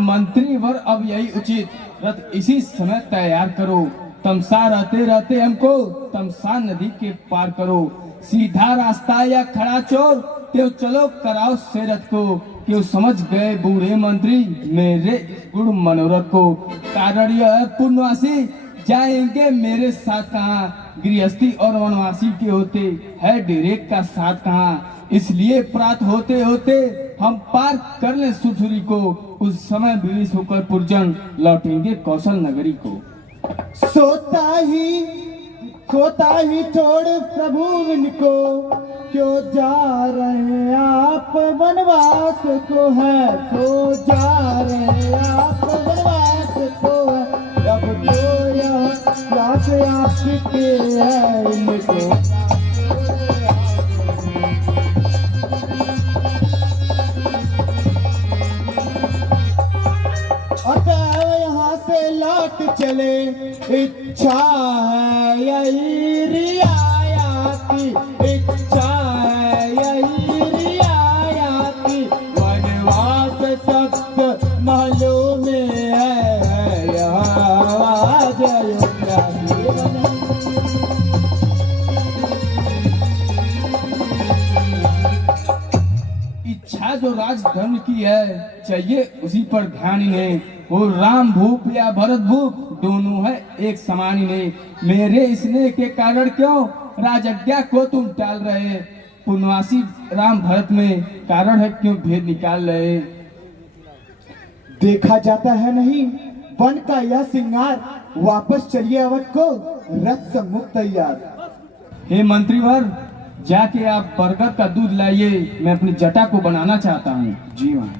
मंत्री वर अब यही उचित, रथ इसी समय तैयार करो। तमसा रहते रहते हमको तमसा नदी के पार करो। सीधा रास्ता या खड़ा चोर, क्यों चलो कराओ से रथ को। क्यों समझ गए बूढ़े मंत्री मेरे इस गुण मनोरथ को। कारण यह है पूर्णवासी जाएंगे मेरे साथ कहाँ। गृहस्थी और वनवासी के होते है डेरे का साथ कहाँ। इसलिए प्रात होते होते हम पार कर ले सुरसुरी को। उस समय विवेश होकर पुरजन लौटेंगे कौशल नगरी को। सोता ही छोड़ प्रभु इनको, क्यों जा रहे आप वनवास को है। क्यों जा रहे आप वनवास को है। अब तो यह लाश आपके है इनको। यहाँ से लौट चले इच्छा है यही रियाया की। इच्छा है यही रियाया की। वनवास सख्त महलों में है यहाँ आवाज अयोध्या की। इच्छा जो राज धर्म की है चाहिए उसी पर ध्यान इन्हें। वो राम भूप या भरत भूप दोनों है एक समान इन्हें। मेरे स्नेह के कारण क्यों राजज्ञा को तुम टाल रहे। पुनवासी राम भरत में कारण है क्यों भेद निकाल रहे। देखा जाता है नहीं वन का यह सिंगार। वापस चलिए अवध को, रथ सम्मुख तैयार। हे मंत्रीवर, जाके आप बरगद का दूध लाइए, मैं अपनी जटा को बनाना चाहता हूँ। जी वहाँ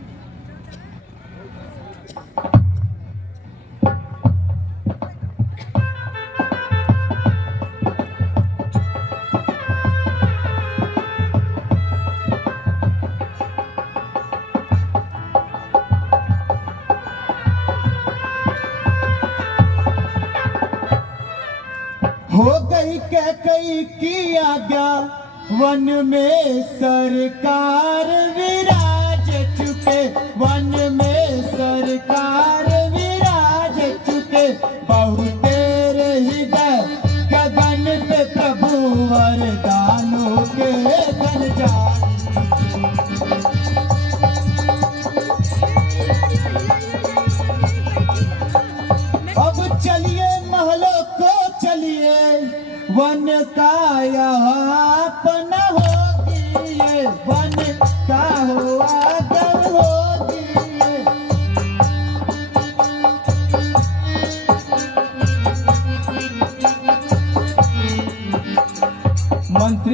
हो गई क्या कई की आज्ञा। वन में सरकार विराज चुके। वन में सरकार विराज चुके। बहुत तेरे हृदय गगन पे प्रभु वरदानों के गन जान। अब चलिए महलों को चलिए। वन का यहाँ अपना होगी ये। वन का हो आदर होगी ये।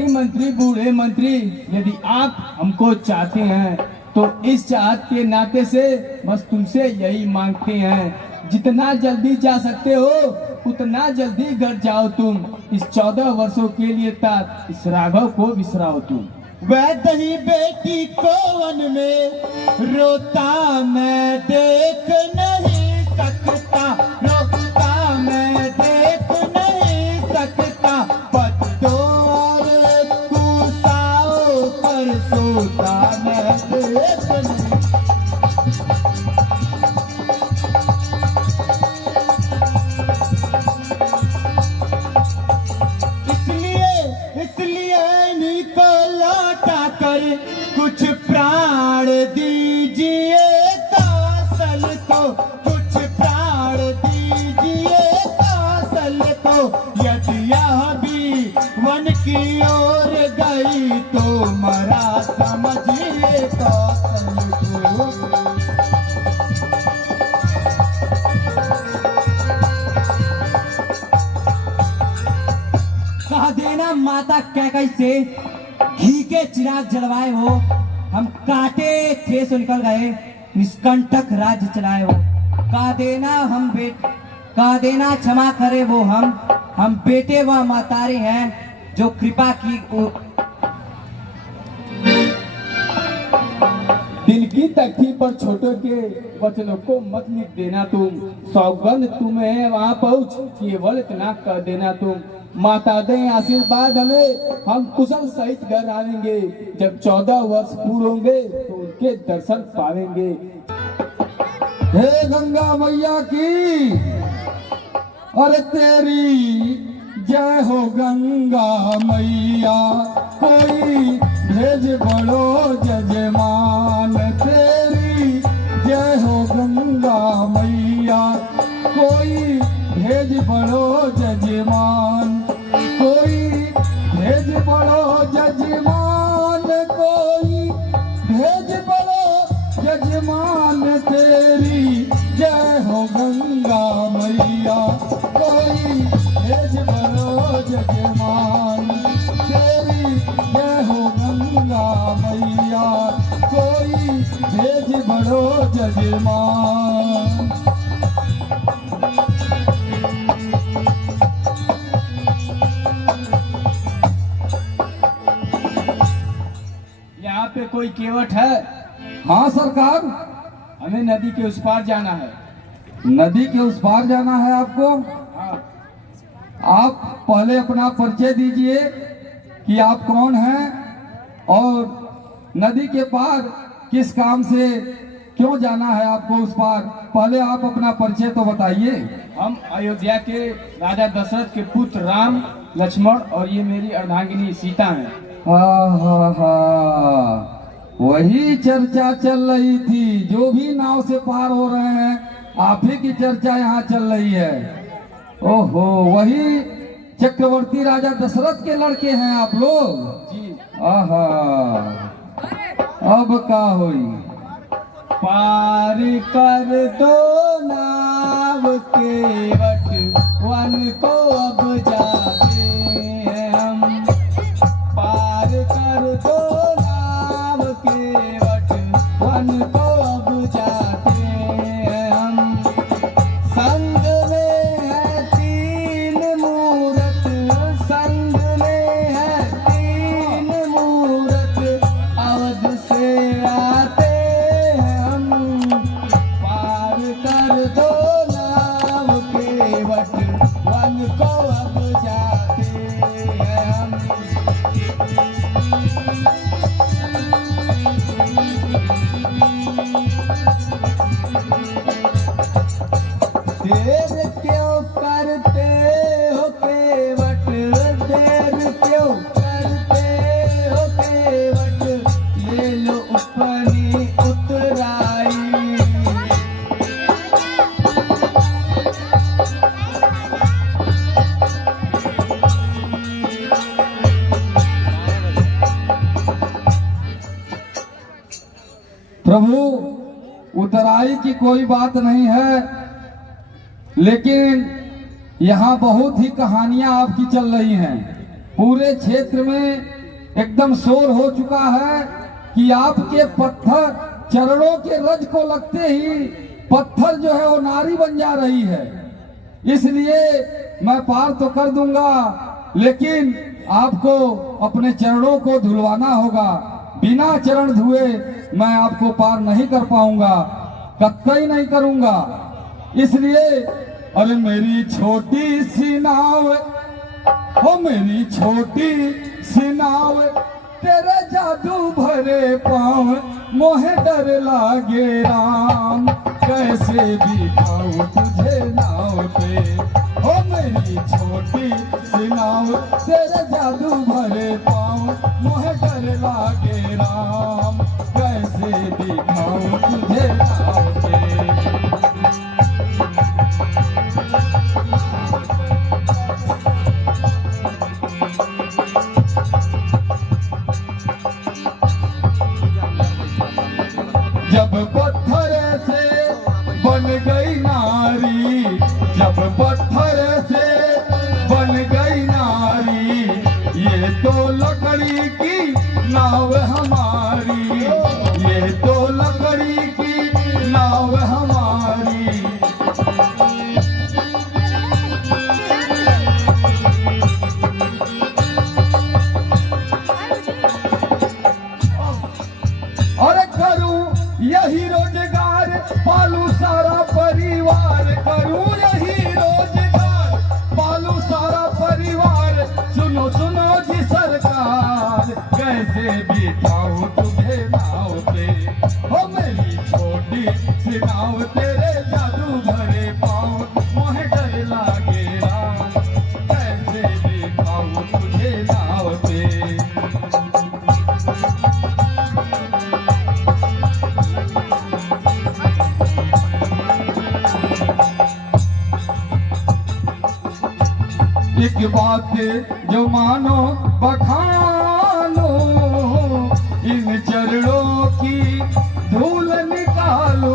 मंत्री बूढ़े मंत्री, यदि आप हमको चाहते हैं तो इस चाहत के नाते से बस तुमसे यही मांगते हैं। जितना जल्दी जा सकते हो उतना जल्दी घर जाओ तुम। इस 14 वर्षों के लिए तक इस राघव को विसराओ तुम। वैदही बेटी को वन में रोता मैं देख नहीं सकता। रोता मैं देख नहीं सकता। पत्तों और कुसाओं पर सोता मैं देख नहीं। कुछ प्राण दीजिए कौशल को। कुछ प्राण दीजिए कौशल को। यदि यह भी वन की ओर गई तो मरा समझिए कौशल को। कहा देना माता कैकई से घी के चिराग जलवाए हो। हम काटे थे सो निकल गए, निष्कंटक राज्य चलाए हो। कहा देना क्षमा करे वो हम बेटे व मातारे हैं जो कृपा की। दिल की तख्ती पर छोटों के वचनों को मत लिख देना तुम। सौगंध तुम्हें वहाँ पहुँच केवल इतना कर देना तुम। माता दें आशीर्वाद हमें, हम कुशल सहित घर आएंगे। जब 14 वर्ष पूरे होंगे तो उनके दर्शन पाएंगे। हे गंगा मैया की, अरे तेरी जय हो गंगा मैया, कोई भेज बड़ो जजमान। तेरी जय हो गंगा मैया, कोई भेज बड़ो जजमान। कोई भेज बड़ो जजमान, कोई भेज बड़ो जजमान। तेरी जय हो गंगा मैया, कोई भेज बड़ो जजमान। तेरी जय हो गंगा मैया, कोई भेज बड़ो जजमान। यहाँ पे कोई केवट है? हाँ सरकार, हमें नदी के उस पार जाना है। नदी के उस पार जाना है आपको? हाँ। आप पहले अपना परिचय दीजिए कि आप कौन हैं और नदी के पार किस काम से क्यों जाना है आपको उस पार। पहले आप अपना परिचय तो बताइए। हम अयोध्या के राजा दशरथ के पुत्र राम, लक्ष्मण और ये मेरी अर्धांगिनी सीता हैं। हा, वही चर्चा चल रही थी। जो भी नाव से पार हो रहे हैं, आप ही की चर्चा यहाँ चल रही है। ओहो, वही चक्रवर्ती राजा दशरथ के लड़के हैं आप लोग? जी। आहा, अब का हुई? पार कर दो नाव केवट, वन को अब जाते हैं हम। पार कर दो नाव केवट, वन को अब जाते हैं हम। संग में है तीन मूरत, संग में है तीन मूरत, अवध से आते हैं हम। पार कर दो नाव केवट, वन को अब जाते हैं हम। देर क्यों करते हो केवट, देर क्यों करते हो केवट, ले लो अपनी उतराई। प्रभु, उतराई की कोई बात नहीं है, लेकिन यहाँ बहुत ही कहानियां आपकी चल रही हैं। पूरे क्षेत्र में एकदम शोर हो चुका है कि आपके पत्थर चरणों के रज को लगते ही पत्थर जो है वो नारी बन जा रही है। इसलिए मैं पार तो कर दूंगा, लेकिन आपको अपने चरणों को धुलवाना होगा। बिना चरण धुए मैं आपको पार नहीं कर पाऊंगा, कतई नहीं करूंगा। इसलिए अरे मेरी छोटी सी नाव, हो मेरी छोटी सी नाव, तेरे जादू भरे पाँव, मोहे डर लागे राम, कैसे भी पाऊं तुझे नाव पे। हो मेरी छोटी सी नाव, तेरे जादू भरे पाँव, मोहे डर लागे राम, कैसे भी पाऊं तुझे नाव पे। जब पत्थर से बन गई नारी, जब पत्थर से बन एक बात जो मानो बखानो, इन चरणों की धूल निकालो,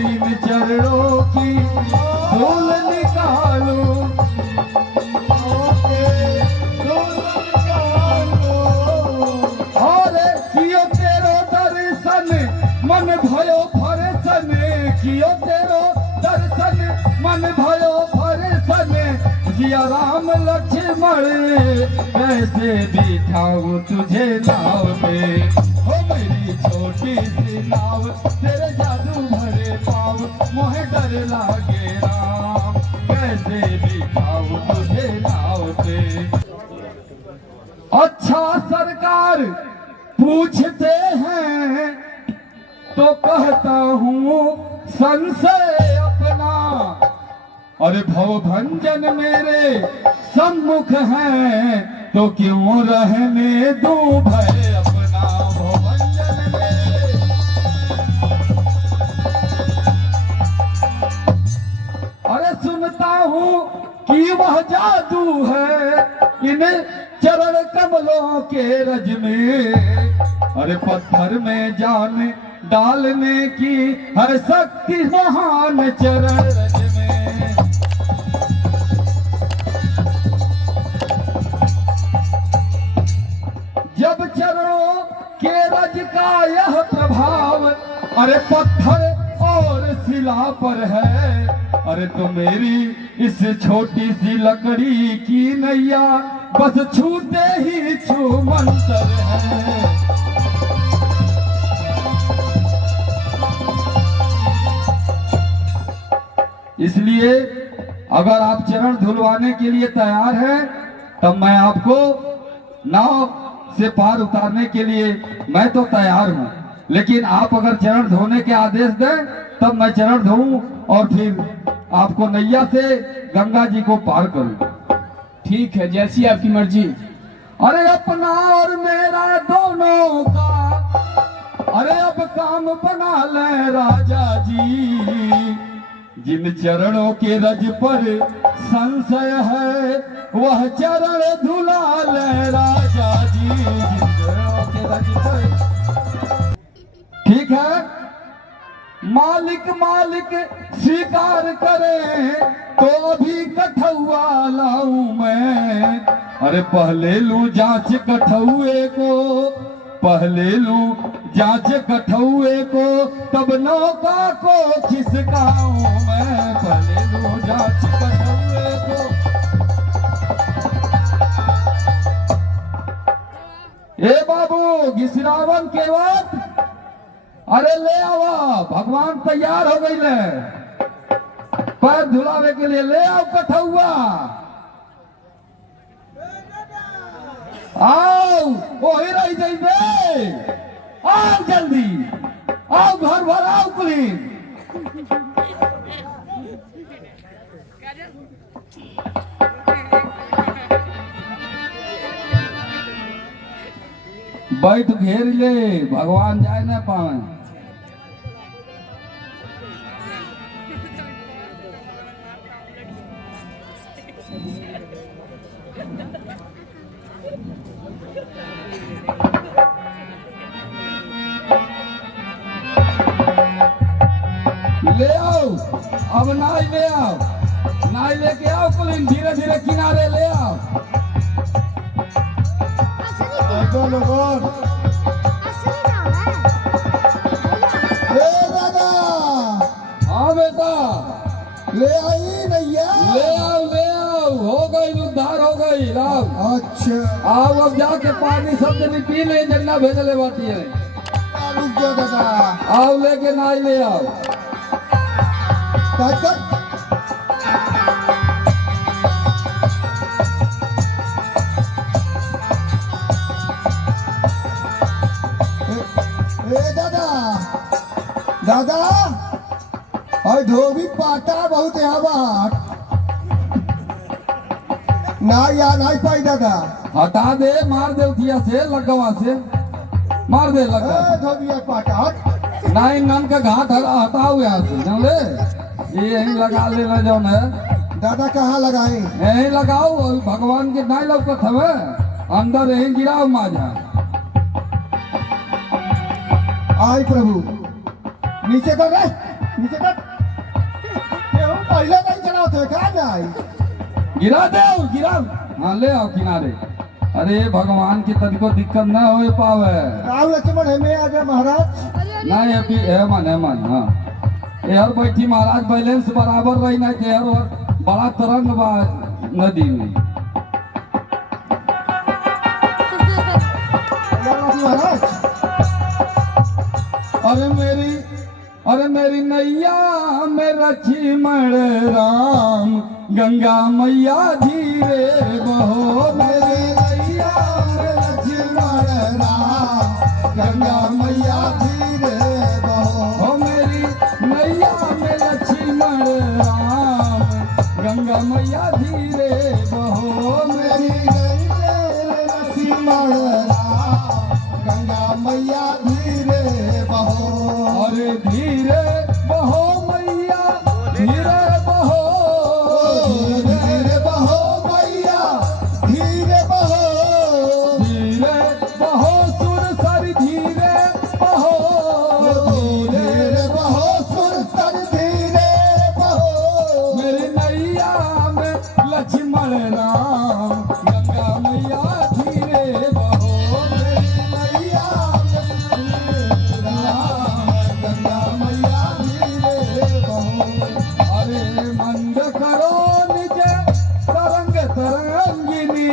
इन चरणों की धूल निकालो। और कियो तेरो दर्शन मन भयो फरसन, कियो तेरो दर्शन मन भयो फरसन, जिया राम लक्ष्मण कैसे बिठाऊं तुझे नाव में, हो मेरी छोटी सी नाव तेरे जादू भरे पाव, मोहे डर लागे राम कैसे बिठाऊं तुझे नाव पे। अच्छा सरकार पूछते हैं तो कहता हूँ संशय अपना, अरे भव भंजन मेरे सम्मुख हैं तो क्यों रहने दूं भय अपना, भव भंजन मेरे। अरे सुनता हूँ कि वह जादू है इन चरण कमलों के रज में, अरे पत्थर में जान डालने की हर शक्ति महान चरण रज में। जब चरणों के रज का यह प्रभाव अरे पत्थर और शिला पर है, अरे तो मेरी इस छोटी सी लकड़ी की नैया बस छूते ही छू मंतर है। इसलिए अगर आप चरण धुलवाने के लिए तैयार हैं तब मैं आपको नाव से पार उतारने के लिए मैं तो तैयार हूं, लेकिन आप अगर चरण धोने के आदेश दें तब मैं चरण धोऊं और फिर आपको नैया से गंगा जी को पार करूं। ठीक है, जैसी आपकी मर्जी। अरे अपना और मेरा दोनों का अरे अब काम बना ले राजा जी, जिन चरणों के रज पर संशय है वह चरण धुला ले राजा जी, जिन चरणों के रज पर। ठीक है, मालिक मालिक स्वीकार करे तो अभी कठुआ लाऊं मैं, अरे पहले लूं जांच कठुए को, पहले लूं जांच कठुए को तब नौका को खिसकाऊं मैं, पहले लूं जांच कठुए को। ए बाबू घिसरावन के वक्त अरे ले आवा, भगवान तैयार हो गई ले पैर धुलावे के लिए, ले आओ कठुआ, आओ वही रही जाइए, आओ जल्दी आओ, घर भर आओ कुली। बैठ घेर ले, भगवान जाए ना पावे। ले आओ, अब नाई ले आओ, नाई लेके आओ कुलीन, धीरे धीरे किनारे ले आओ। दादा हाँ बेटा ले आई नैया, ले आओ, हो गई उद्धार हो गई। आओ अच्छा आओ, अब जाके पानी सब जनी पी ले, जन्ना भेजले बाटी है। रुक जाओ दादा, आओ लेके नाई ले आओ। दादा दादा और धोबी पाटा बहुत यहाँ बात ना या नहीं पाई दादा, हटा दे, मार दे उठिया से, लगवा से मार दे, लगा धोबिया पाटा हट। नाई नन का घाट हटाओ यहाँ से, जान ले, ये यहीं लगा लेना जो है, दादा कहाँ लगाए? यही लगाओ और भगवान के नहीं लौकत हवे अंदर यही गिराओ माझा। आई प्रभु नीचे कर रे, नीचे कर। क्यों पहले नहीं चढ़ा थे क्या नहीं? गिरा दे गिरा। हाँ ले आओ किनारे। अरे भगवान की तनिको दिक्कत न हो पावे। राव लक्ष्मण है मैं आगे महाराज। नहीं अभी हेमन हाँ यार बैठी महाराज बैलेंस बराबर रही नहीं थे यार बड़ा तरंग बा नदी में। महाराज अरे मेरी नैया में लक्ष्मण राम गंगा मैया धीरे बहो। मेरी नैया में लक्ष्मण राम गंगा मैया धीरे बहो। हो मेरी नैया में लक्ष्मण राम गंगा मैया धीरे बहो। मेरी नैया में लक्ष्मण राम गंगा मैया धीरे बहो। अरे धीरे बहो मैया धीरे बहो। धीरे बहो मैया धीरे बहो। धीरे बहो सुरसर धीरे बहो। धीरे बहो सुरसर धीरे बहो। मेरी नैया में लक्ष्मण राम गंगा मैया धीरे बहो। मेरी नैया में राम गंगा मैया धीरे बहो। अरे मंद करो निज तरंग तरंगिनी।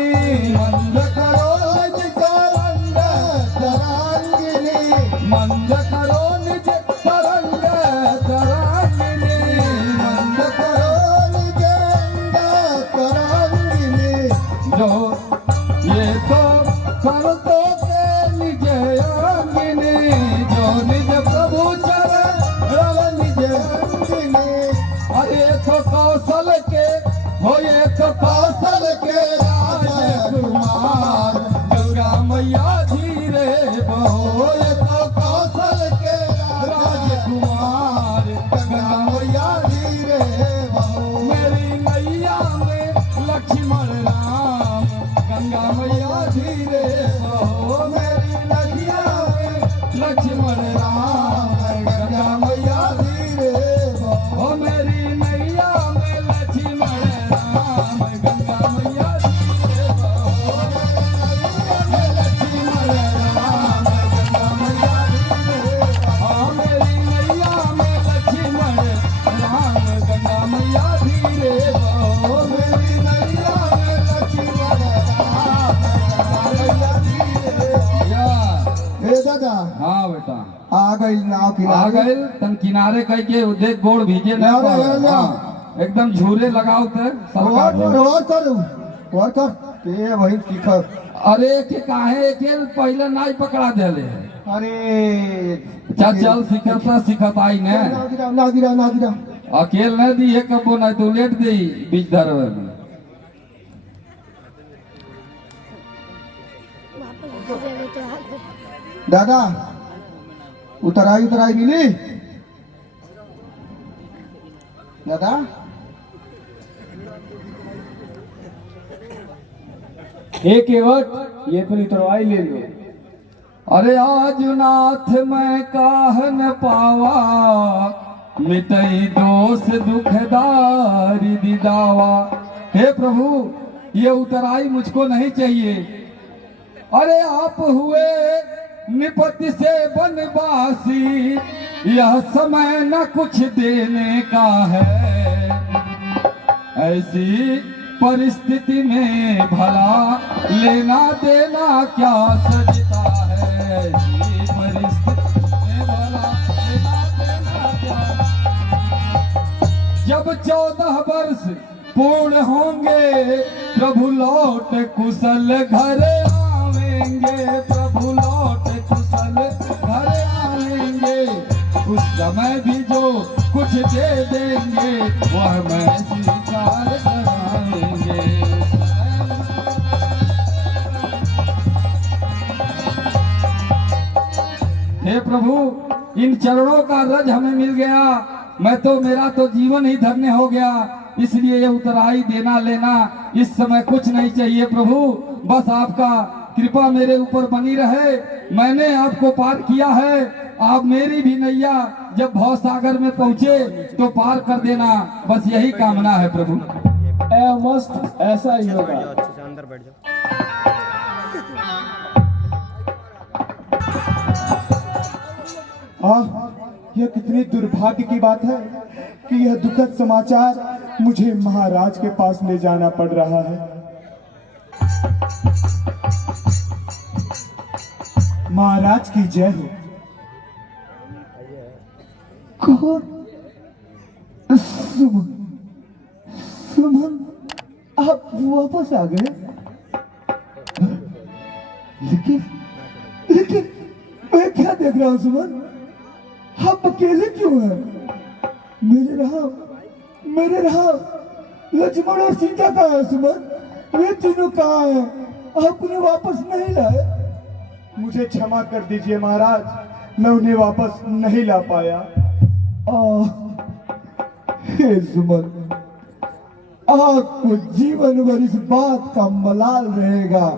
मंद करो निज तरंग तरंगिनी। मंद करो निज तरंग तरंगिनी। मंद करो निज तरंगिनी। जो ये तो कर दो के निज अंगिनी। जो निज प्रभु चरण निज अंगिनी। अरे तो कौशल के हो ये तो कौशल के राजकुमार गंगा मैया धीरे बहो। ये तो कौशल के राजकुमार गंगा मैया धीरे बहो। मेरी मैया में लक्ष्मण राम गंगा मैया धीरे बहो। मेरी नैया में लक्ष्मण राम गंगा मैया धीरे बहो। मेरी नैया में लक्ष्मण राम गंगा मैया धीरे बहो। लक्ष्मण राम गंगा मैया धीरे बहो। मेरी नैया में लक्ष्मण राम गंगा मैया धीरे बहो। मेरी नैया में लक्ष्मण राम गंगा मैया धीरे बहो। हे दादा हाँ बेटा आ गई नाव आ किनारे। गए तन किनारे कह के देख गोड़ भीजे ना ले, ले, ले, ले। हाँ, एकदम झूरे लगाओ ते सरकार और कर के वही शिखर। अरे के काहे के पहले नाई पकड़ा देले अरे चल सिखत आई ने ना गिरा। अकेले न दी है कबो नहीं तो लेट दी बीच धरवे में। दादा उतराई मिली दादा। हे केवट ये अपनी उतरवाई ले लो। अरे आज नाथ मैं काहन पावा मिटई दोष दुखदारी दिदावा। हे प्रभु ये उतराई मुझको नहीं चाहिए। अरे आप हुए निपति से बनवासी यह समय न कुछ देने का है। ऐसी परिस्थिति में भला लेना देना क्या सजता है। ऐसी परिस्थिति में भला लेना देना क्या। जब 14 वर्ष पूर्ण होंगे प्रभु लौट कुशल घर आवेंगे। प्रभु लौट कुशल घर आवेंगे। उस समय भी जो कुछ दे देंगे वह मैं स्वीकार कराएंगे। हे प्रभु इन चरणों का रज हमें मिल गया। मैं तो मेरा तो जीवन ही धन्य हो गया। इसलिए ये उतराई देना लेना इस समय कुछ नहीं चाहिए प्रभु। बस आपका कृपा मेरे ऊपर बनी रहे। मैंने आपको पार किया है, आप मेरी भी नैया जब भव सागर में पहुंचे तो पार कर देना, बस यही कामना है प्रभु। ए मस्त, ऐसा ही होगा। अंदर बैठ जाओ। यह कितनी दुर्भाग्य की बात है कि यह दुखद समाचार मुझे महाराज के पास ले जाना पड़ रहा है। महाराज की जय हो। कौन? सुमन, सुमन, आप वापस आ गए? लेकिन लेकिन मैं क्या देख रहा हूँ सुमन? आप अकेले क्यों हैं? मेरे राम लक्ष्मण और सीता कहाँ है सुमन? वे तीनों कहाँ हैं? आप उन्हें वापस नहीं लाए? मुझे क्षमा कर दीजिए महाराज, मैं उन्हें वापस नहीं ला पाया। हे सुमन, आपको जीवन भर इस बात का मलाल रहेगा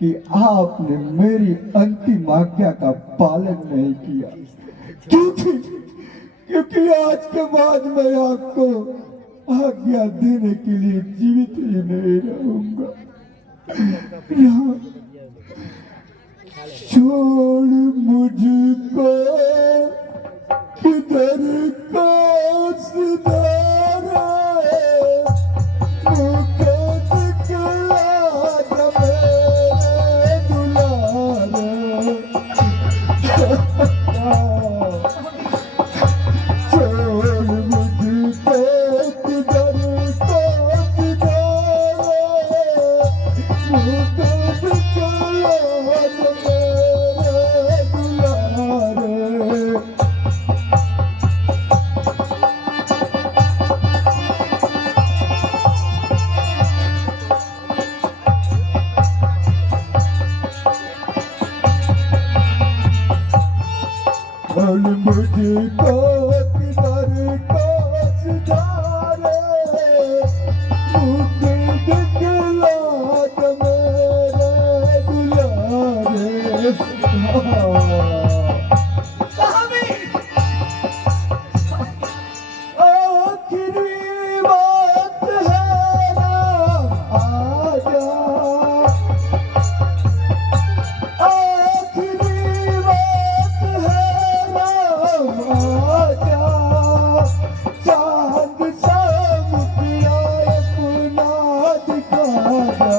कि आपने मेरी अंतिम आज्ञा का पालन नहीं किया, क्योंकि आज के बाद मैं आपको आज्ञा देने के लिए जीवित ही नहीं रहूंगा। छोड़ मुझको किधर का सुधारा, मुझको दिखला दे मेरे दुलारे। छोड़ मुझको किधर का सुधारा, मुझको दिखला दे मेरे दुलारे। मुझको किधर को सुधारे, मुझको दिखला दे मेरे दुलारे। आखिरी बात है राम आजा, आखिरी बात है राम आजा, चांद सा मुखिया अपना दिखा जा।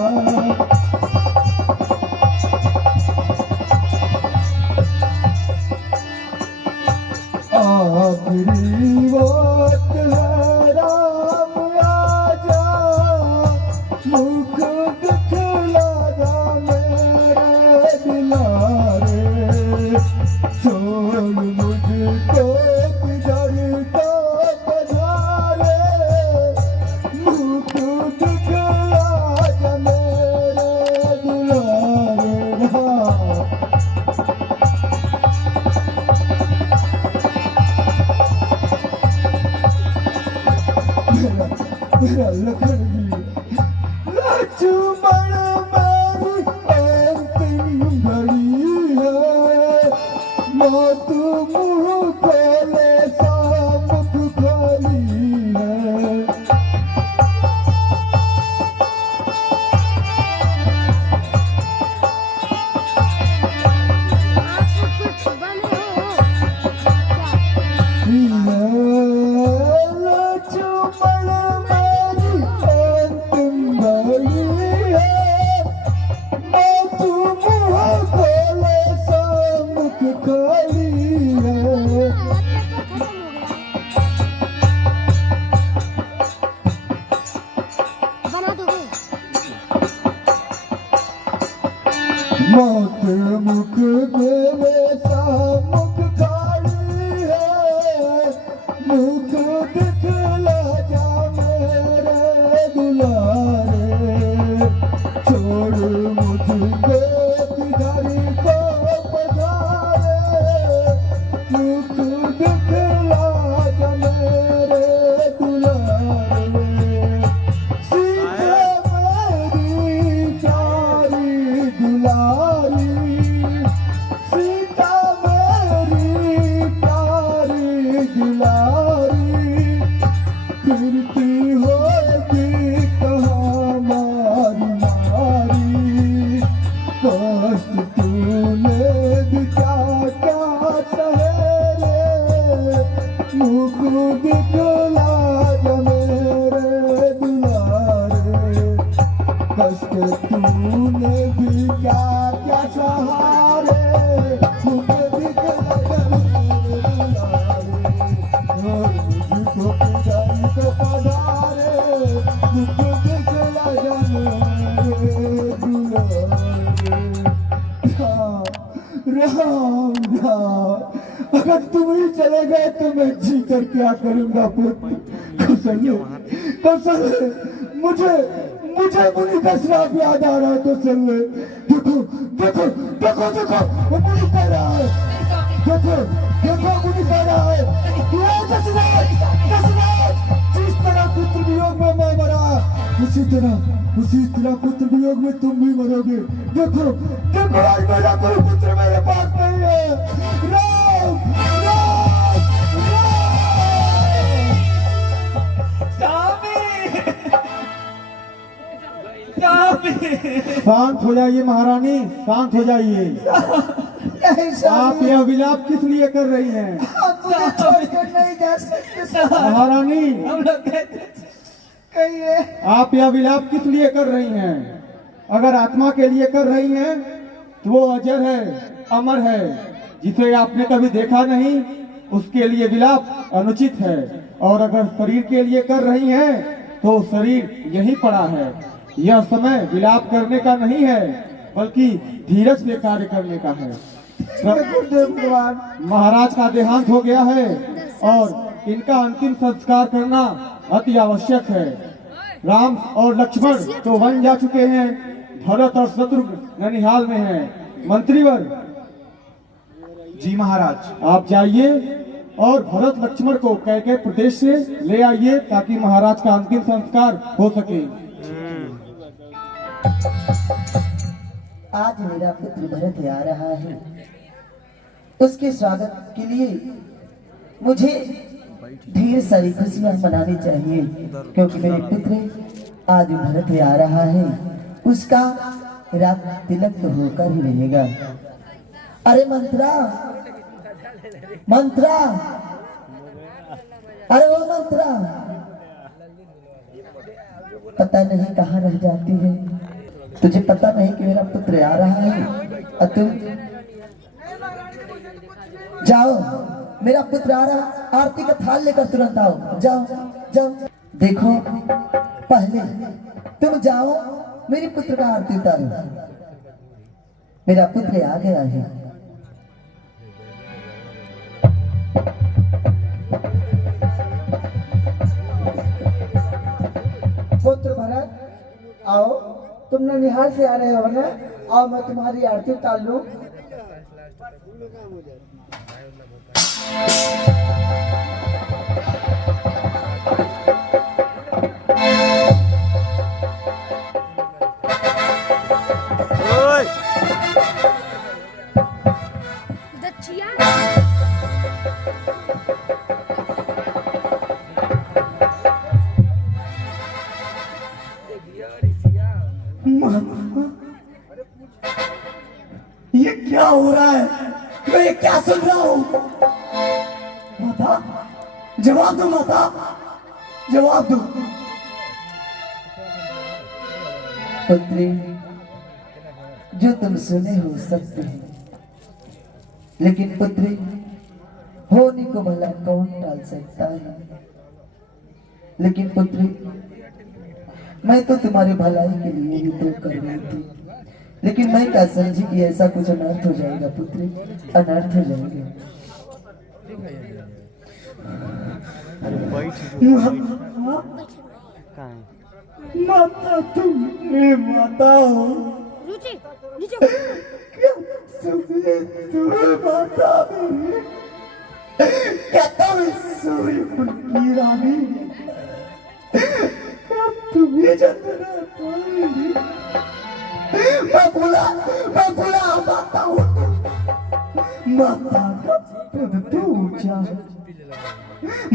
आखिरी बात है राम आजा, मुख दिखला जा मेरे दुलारे। छोड़ मुझको किधर का पधारे, मुख दिखला जा मेरे दुलारे। मेरा लखन जी, लक्ष्मण मेरी अंतिम घड़ी है, मौत मुँह खोले सामुख खाली है। लक्ष्मण मेरी अंतिम घड़ी है, मौत मुँह खोले सामुख खाली है। मौत मुख खोले सामुख खाली है, मुख दिखला जा मेरे दुलारे। छोड़ मुझको किधर को पधारे, मुख दिखला जा मेरे दुलारे। तूने भी क्या क्या सहारे मुझे दिखला मुझको पिटाई को पधारे मुझको दिखला राम राम। अगर तुम ही चले गए तो मैं जी कर क्या करूंगा पुत्र। कौशल्य कौशल्य मुझे मुझे मुनि का श्राप याद आ रहा है। कौशल्य देखो देखो देखो देखो वो मुनि कह रहा है। देखो देखो मुनि कह रहा है ये दशरथ दशरथ जिस तरह पुत्र वियोग में मैं मरा उसी तरह पुत्र वियोग में तुम भी मरोगे। देखो देखो आज मेरा कोई पुत्र मेरे पास नहीं है। राम राम राम। शांत हो जाइए महारानी, शांत हो जाइए। आप यह विलाप किस लिए कर रही हैं? नहीं जा सकते महारानी हम लोग कहिए। आप यह विलाप किस लिए कर रही हैं? अगर आत्मा के लिए कर रही हैं तो वो अजर है, अमर है। जिसे आपने कभी देखा नहीं उसके लिए विलाप अनुचित है। और अगर शरीर के लिए कर रही हैं तो शरीर यही पड़ा है। यह समय विलाप करने का नहीं है बल्कि धीरज से कार्य करने का है। महाराज का देहांत हो गया है और इनका अंतिम संस्कार करना अति आवश्यक है। राम और लक्ष्मण तो वन जा चुके हैं, भरत और शत्रुघ्न ननिहाल में हैं। मंत्रीवर जी महाराज। आप जाइए और भरत लक्ष्मण को कैकेय प्रदेश से ले आइए ताकि महाराज का अंतिम संस्कार हो सके। आज मेरा पुत्र भरत आ रहा है। उसके स्वागत के लिए मुझे ढेर सारी खुशियां मनानी चाहिए क्योंकि मेरे पुत्र आज भरत आ रहा है। उसका रात तिलक तो होकर ही रहेगा। अरे मंत्रा मंत्रा, अरे वो मंत्रा पता नहीं कहाँ रह जाती है। तुझे पता नहीं कि मेरा पुत्र आ रहा है और तुम जाओ, मेरा पुत्र आ रहा, आरती का थाल लेकर तुरंत आओ। जाओ जाओ। देखो पहले तुम जाओ मेरे पुत्र का आरती उतारो। मेरा पुत्र आ गया है। पुत्र भरत आओ, तुम ननिहाल से आ रहे हो ना? आओ मैं तुम्हारी आरती उतार लूं। ये क्या हो रहा है? मैं ये क्या सुन रहा हूँ? माता जवाब दो, माता जवाब दो। पुत्री जो तुम सुने हो सत्य है, लेकिन पुत्री होने को भला कौन टाल सकता है। लेकिन पुत्री मैं तो तुम्हारी भलाई के लिए ही तो कर रही थी, लेकिन मैं क्या समझी कि ऐसा कुछ अनर्थ हो जाएगा। पुत्री अनर्थ हो जाएगा। माता तुम मेरे माता हो। क्या तुम्हें माता मेरी? क्या तुम सूर्य कुल की रानी? तुम्हें जतना मैं भूला माता हूँ। माता का पद तो ऊंचा है।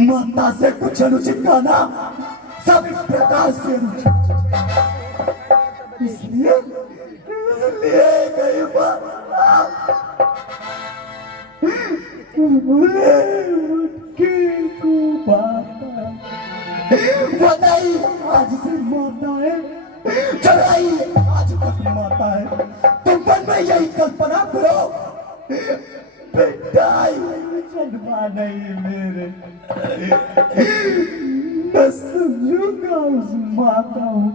माता से कुछ अनुचित गाना सभी प्रकार से अनुचित, इसलिए गई माता भूले उनकी को माता बताई आज से माता है चढ़ाई तक माता है। तुम मन में यही कल्पना करो, बेटा जन्मा नहीं मेरे, मैं समझूंगा उस माता हूँ,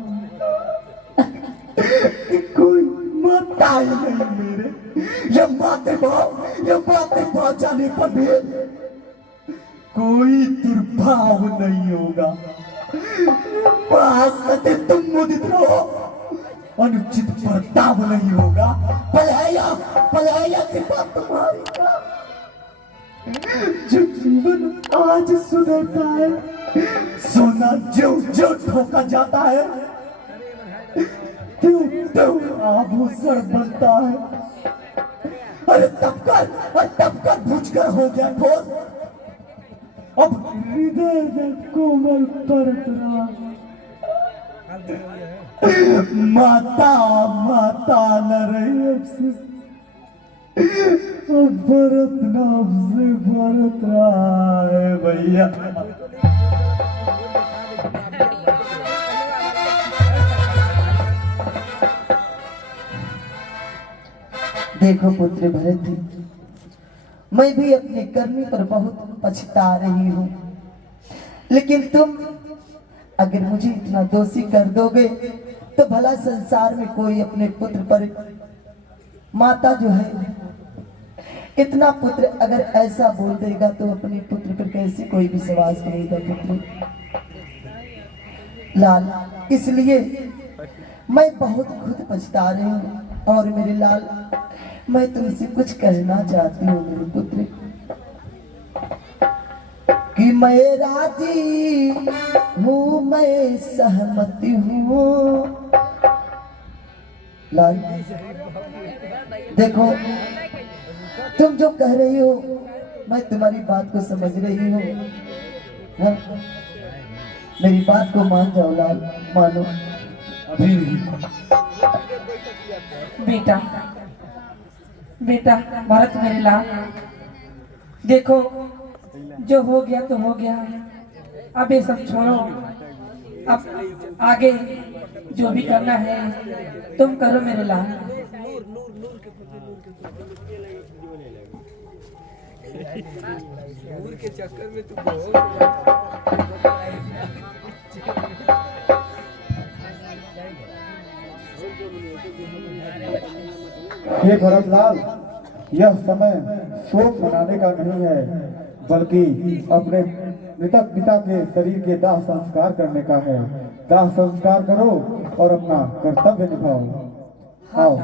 कोई माता ही नहीं मेरे। ये माते भाव जाने पर भी कोई दुर्भाव नहीं होगा। तुम मुदित रहो, अनुचित बर्ताव नहीं होगा। पलाया के बाद तुम्हारी का जो जीवन आज सुधरता है, सोना जो जो ठोका जाता है त्यों आभूषण बनता है। अरे तब कर बुझकर हो गया ठोस, अब हृदय में कोमल परत रहा। माता न रही अब से, भरत नाम से भरत रहा है भैया। देखो पुत्र भरत, मैं भी अपनी करनी पर बहुत पछता रही हूँ, लेकिन तुम अगर मुझे इतना दोषी कर दोगे तो भला संसार में कोई अपने पुत्र पर, माता जो है इतना पुत्र अगर ऐसा बोल देगा तो अपने पुत्र पर कैसे कोई विश्वास करेगा पुत्र। लाल, इसलिए मैं बहुत खुद पछता रही हूँ। और मेरे लाल, मैं तुमसे कुछ कहना चाहती हूँ मेरे पुत्र, कि मैं राजी हूँ, मैं सहमति हूँ। लाल देखो, तुम जो कह रही हो मैं तुम्हारी बात को समझ रही हूँ। हाँ? मेरी बात को मान जाओ लाल, मानो। बेटा बेटा भरत मेरे लाल, देखो जो हो गया तो हो गया, अब ये सब छोड़ो। अब आगे जो भी करना है तुम करो मेरे लाल। हे भरतलाल, यह समय शोक मनाने का नहीं है, बल्कि अपने मृतक पिता के शरीर के दाह संस्कार करने का है। दाह संस्कार करो और अपना कर्तव्य निभाओ। आओ।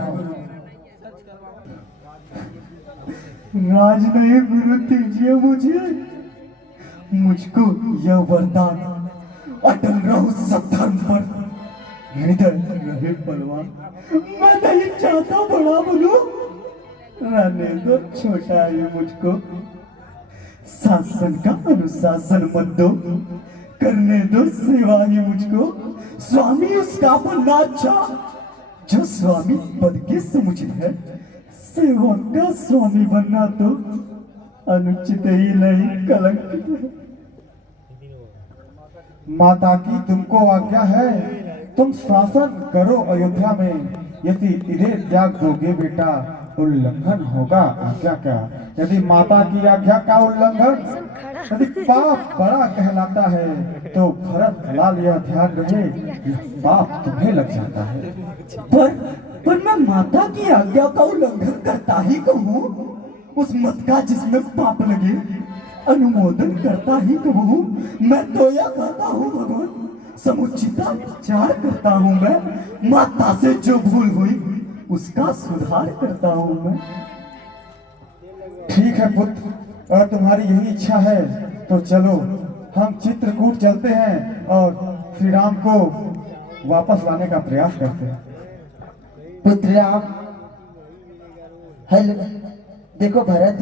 राज नहीं गुरु दीजिए मुझको यह वरदान, अटल रहूं सत्धर्म पर, हृदय रहे बलवान। मैं नहीं चाहता बड़ा बनूं, रहने दो छोटा ही मुझको। शासन का अनुशासन मत दो, करने दो सेवा ही मुझको। स्वामी उसका बनना अच्छा जो स्वामी पद के समुचित है, सेवक का स्वामी बनना तो अनुचित ही नहीं कलंकित है। माता की तुमको आज्ञा है, तुम शासन करो अयोध्या में। यदि इन्हें त्याग दोगे बेटा, उल्लंघन होगा आज्ञा का। यदि माता की आज्ञा का उल्लंघन यदि पाप बड़ा कहलाता है, तो भरत लाल यह ध्यान रहे, यह पाप तुम्हें लग जाता है। पर मैं माता की आज्ञा का उल्लंघन करता ही कहूँ, उस मत का जिसमें पाप लगे अनुमोदन करता ही कहूँ। मैं तो यह कहता हूँ भगवान, समुचिता विचार करता हूँ मैं। माता से जो भूल हुई उसका सुधार करता हूँ मैं। ठीक है पुत्र, और तुम्हारी यही इच्छा है तो चलो हम चित्रकूट चलते हैं और श्री राम को वापस लाने का प्रयास करते हैं। पुत्र राम, हेलो देखो भरत,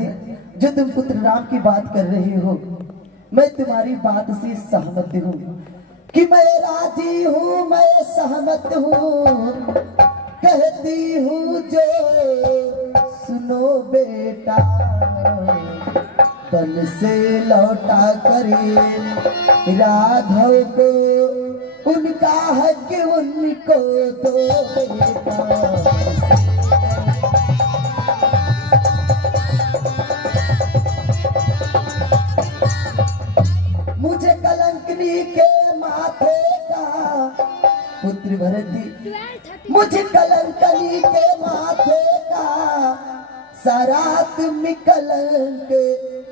जो तुम पुत्र राम की बात कर रहे हो, मैं तुम्हारी बात से सहमत हूँ कि मैं राजी हूँ, मैं सहमत हूँ। कहती हूँ जो सुनो बेटा, तन से लौटा करे राघव को उनका हक उनको दो बेटा। मुझे कलंकनी के माथे का पुत्र भरती, मुझे कलंकनी के माथे का सरात में कलंक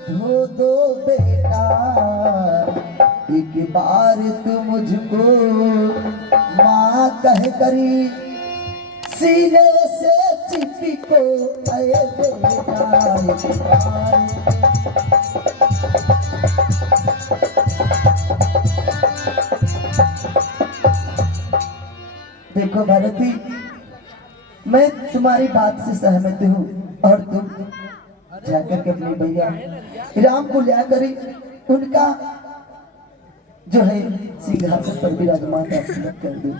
धो दो बेटा। एक बार तू मुझको माँ कह करी सीने से चिपको अये बेटा। एक बार देखो भारती, मैं तुम्हारी बात से सहमत हूँ और तुम जाकर के अपने भैया राम को लिया करी उनका जो है सिंहासन पर विराजमान कर दो।